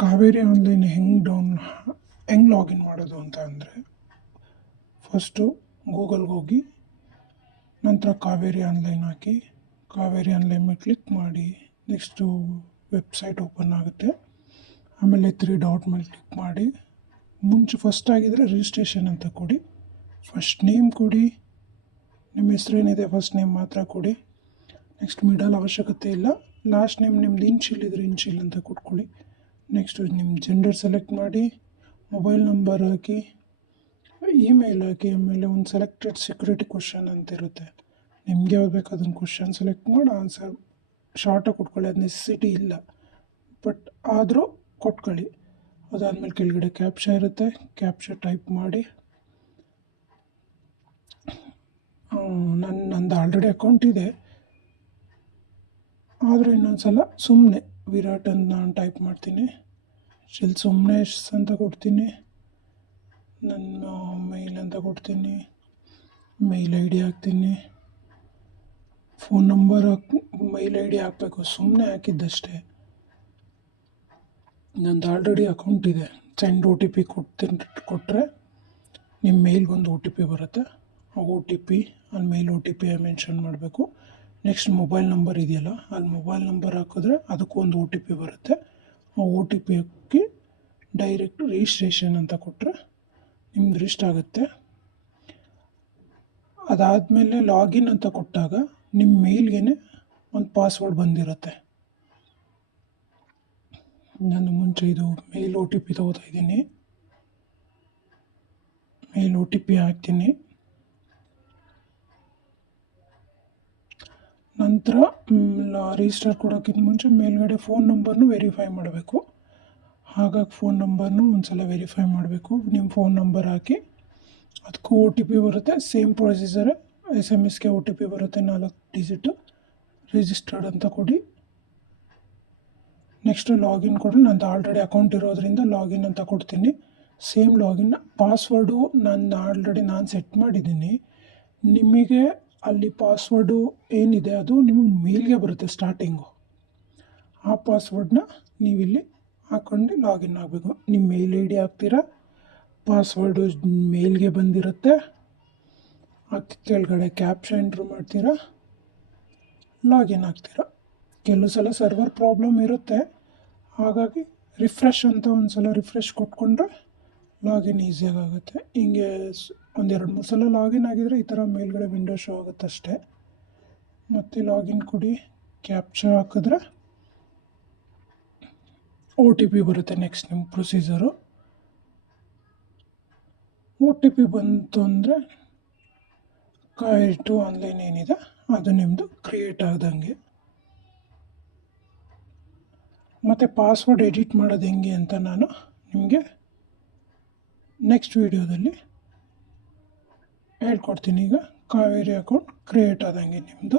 Kaveri online ಹೆಂಗೆ login ಮಾಡೋದು ಅಂತ ಅಂದರೆ, ಫಸ್ಟು ಗೂಗಲ್ಗೆ ಹೋಗಿ ನಂತರ ಕಾವೇರಿ ಆನ್ಲೈನ್ ಹಾಕಿ ಕಾವೇರಿ ಆನ್ಲೈನ್ ಮೇಲೆ ಕ್ಲಿಕ್ ಮಾಡಿ ನೆಕ್ಸ್ಟು ವೆಬ್ಸೈಟ್ ಓಪನ್ ಆಗುತ್ತೆ. ಆಮೇಲೆ 3 ಡಾಟ್ ಮೇಲೆ ಕ್ಲಿಕ್ ಮಾಡಿ ಫಸ್ಟ್ ಆಗಿದ್ದರೆ ರಿಜಿಸ್ಟ್ರೇಷನ್ ಅಂತ ಕೊಡಿ. ಫಸ್ಟ್ ನೇಮ್ ಕೊಡಿ, ನಿಮ್ಮ ಹೆಸರೇನಿದೆ ಫಸ್ಟ್ ನೇಮ್ ಮಾತ್ರ ಕೊಡಿ. ನೆಕ್ಸ್ಟ್ ಮಿಡಲ್ ಅವಶ್ಯಕತೆ ಇಲ್ಲ. ಲಾಸ್ಟ್ ನೇಮ್ ನಿಮ್ದು ಇನ್ಶಿಯಲ್ ಇದ್ದರೆ ಇನ್ಶಿಯಲ್ ಅಂತ ಕೊಟ್ಕೊಳ್ಳಿ. ನೆಕ್ಸ್ಟು ನಿಮ್ಮ ಜೆಂಡರ್ ಸೆಲೆಕ್ಟ್ ಮಾಡಿ, ಮೊಬೈಲ್ ನಂಬರ್ ಹಾಕಿ, ಇಮೇಲ್ ಹಾಕಿ. ಆಮೇಲೆ ಒಂದು ಸೆಲೆಕ್ಟೆಡ್ ಸೆಕ್ಯೂರಿಟಿ ಕ್ವಶನ್ ಅಂತ ಇರುತ್ತೆ, ನಿಮ್ಗೆ ಯಾವ್ದು ಬೇಕು ಅದನ್ನು ಕ್ವಶನ್ ಸೆಲೆಕ್ಟ್ ಮಾಡಿ ಆನ್ಸರ್ ಶಾರ್ಟಾಗಿ ಕೊಟ್ಕೊಳ್ಳಿ. ಅದು ನೆಸೆಸಿಟಿ ಇಲ್ಲ, ಬಟ್ ಆದರೂ ಕೊಟ್ಕೊಳ್ಳಿ. ಅದಾದಮೇಲೆ ಕೆಳಗಡೆ ಕ್ಯಾಪ್ಚಾ ಇರುತ್ತೆ, ಕ್ಯಾಪ್ಚಾ ಟೈಪ್ ಮಾಡಿ. ನಂದು ಆಲ್ರೆಡಿ ಅಕೌಂಟ್ ಇದೆ, ಆದರೆ ಇನ್ನೊಂದು ಸಲ ಸುಮ್ಮನೆ ವಿರಾಟ್ ಅಂತ ನಾನು ಟೈಪ್ ಮಾಡ್ತೀನಿ. ಸೋಮನೇಶ್ ಅಂತ ಕೊಡ್ತೀನಿ, ನನ್ನ ಮೇಲ್ ಅಂತ ಕೊಡ್ತೀನಿ, ಮೇಲ್ ಐ ಡಿ ಹಾಕ್ತೀನಿ, phone number mail I D ಹಾಕಬೇಕು. ಸುಮ್ಮನೆ ಹಾಕಿದ್ದಷ್ಟೇ. ನಂದು ಆಲ್ರೆಡಿ ಅಕೌಂಟ್ ಇದೆ. ಸೆಂಡ್ ಒ ಟಿ ಪಿ ಕೊಟ್ಟರೆ ನಿಮ್ಮ ಮೇಲ್ಗೊಂದು ಒ ಟಿ ಪಿ ಬರುತ್ತೆ. ಆ ಒ ಟಿ ಪಿ ಅಲ್ಲಿ ಮೇಲ್ ಒ ಟಿ ಪಿ ಮೆನ್ಷನ್ ಮಾಡಬೇಕು. ನೆಕ್ಸ್ಟ್ ಮೊಬೈಲ್ ನಂಬರ್ ಇದೆಯಲ್ಲ, ಅಲ್ಲಿ ಮೊಬೈಲ್ ನಂಬರ್ ಹಾಕಿದ್ರೆ ಅದಕ್ಕೊಂದು ಒ ಟಿ ಪಿ ಬರುತ್ತೆ. ಆ ಒ ಟಿ ಪಿ ಹಾಕಿ ಡೈರೆಕ್ಟ್ ರಿಜಿಸ್ಟ್ರೇಷನ್ ಅಂತ ಕೊಟ್ಟರೆ ನಿಮ್ದು ರಿಜಿಸ್ಟರ್ ಆಗುತ್ತೆ. ಅದಾದಮೇಲೆ ಲಾಗಿನ್ ಅಂತ ಕೊಟ್ಟಾಗ ನಿಮ್ಮ ಮೇಲ್ಗೆ ಒಂದು ಪಾಸ್ವರ್ಡ್ ಬಂದಿರುತ್ತೆ. ನಾನು ಮುಂಚೆ ಇದು ಮೇಲ್ ಒ ಟಿ ಪಿ ತಗೋತಾ ಇದ್ದೀನಿ. ಮೇಲ್ ಒ ಟಿ ಪಿ ಹಾಕ್ತೀನಿ. ನಂತರ ರಿಜಿಸ್ಟರ್ ಕೊಡೋಕ್ಕಿಂತ ಮುಂಚೆ ಮೇಲ್ಗಡೆ ಫೋನ್ ನಂಬರ್ನು ವೆರಿಫೈ ಮಾಡಬೇಕು. ಹಾಗಾಗಿ ಫೋನ್ ನಂಬರ್ನು ಒಂದು ಸಲ ವೆರಿಫೈ ಮಾಡಬೇಕು. ನಿಮ್ಮ ಫೋನ್ ನಂಬರ್ ಹಾಕಿ ಅದಕ್ಕೂ ಒ ಟಿ ಪಿ ಬರುತ್ತೆ. ಸೇಮ್ ಪ್ರೊಸೀಜರ್, SMS ಒ ಟಿ ಪಿ ಬರುತ್ತೆ 4 ಡಿಜಿಟು. ರಿಜಿಸ್ಟರ್ಡ್ ಅಂತ ಕೊಡಿ. ನೆಕ್ಸ್ಟು ಲಾಗಿನ್ ಕೊಡಿ. ನಂದು ಆಲ್ರೆಡಿ ಅಕೌಂಟ್ ಇರೋದ್ರಿಂದ ಲಾಗಿನ್ ಅಂತ ಕೊಡ್ತೀನಿ. ಸೇಮ್ ಲಾಗಿನ್ ಪಾಸ್ವರ್ಡು ನಾನು ಸೆಟ್ ಮಾಡಿದ್ದೀನಿ. ನಿಮಗೆ ಅಲ್ಲಿ ಪಾಸ್ವರ್ಡು ಏನಿದೆ ಅದು ನಿಮಗೆ ಮೇಲ್ಗೆ ಬರುತ್ತೆ ಸ್ಟಾರ್ಟಿಂಗು. ಆ ಪಾಸ್ವರ್ಡನ್ನ ನೀವಿಲ್ಲಿ ಹಾಕ್ಕೊಂಡು ಲಾಗಿನ್ ಆಗಬೇಕು. ನಿಮ್ಮ ಮೇಲ್ ಐ ಡಿ ಹಾಕ್ತೀರಾ, ಪಾಸ್ವರ್ಡು ಮೇಲ್ಗೆ ಬಂದಿರುತ್ತೆ. ಹಾಕಿ ಕೆಳಗಡೆ ಕ್ಯಾಪ್ಚಾ ಎಂಟ್ರ್ ಮಾಡ್ತೀರಾ, ಲಾಗಿನ್ ಆಗ್ತೀರಾ. ಕೆಲವು ಸಲ ಸರ್ವರ್ ಪ್ರಾಬ್ಲಮ್ ಇರುತ್ತೆ, ಹಾಗಾಗಿ ರಿಫ್ರೆಶ್ ಅಂತ ಒಂದು ಸಲ ರಿಫ್ರೆಶ್ ಕೊಟ್ಕೊಂಡ್ರೆ ಲಾಗಿನ್ ಈಸಿಯಾಗಿ ಆಗುತ್ತೆ. ಹಿಂಗೆ 1-2-3 ಸಲ ಲಾಗಿನ್ ಆಗಿದರೆ ಈ ಥರ ಮೇಲ್ಗಡೆ ವಿಂಡೋ ಶೋ ಆಗುತ್ತೆ ಅಷ್ಟೇ. ಮತ್ತು ಲಾಗಿನ್ ಕೊಡಿ, ಕ್ಯಾಪ್ಚಾ ಹಾಕಿದ್ರೆ ಒ ಟಿ ಪಿ ಬರುತ್ತೆ. ನೆಕ್ಸ್ಟ್ ನಿಮ್ಮ ಪ್ರೊಸೀಜರು ಒ ಟಿ ಪಿ ಬಂತು ಅಂದರೆ ಕಾವೇರಿ ಟು ಆನ್ಲೈನ್ ಏನಿದೆ ಅದು ನಿಮ್ಮದು ಕ್ರಿಯೇಟ್ ಆದಂಗೆ. ಮತ್ತು ಪಾಸ್ವರ್ಡ್ ಎಡಿಟ್ ಮಾಡೋದು ಹೆಂಗೆ ಅಂತ ನಾನು ನಿಮಗೆ ನೆಕ್ಸ್ಟ್ ವೀಡಿಯೋದಲ್ಲಿ ಹೇಳ್ಕೊಡ್ತೀನಿ. ಈಗ ಕಾವೇರಿ ಅಕೌಂಟ್ ಕ್ರಿಯೇಟ್ ಆದಂಗೆ ನಿಮ್ಮದು.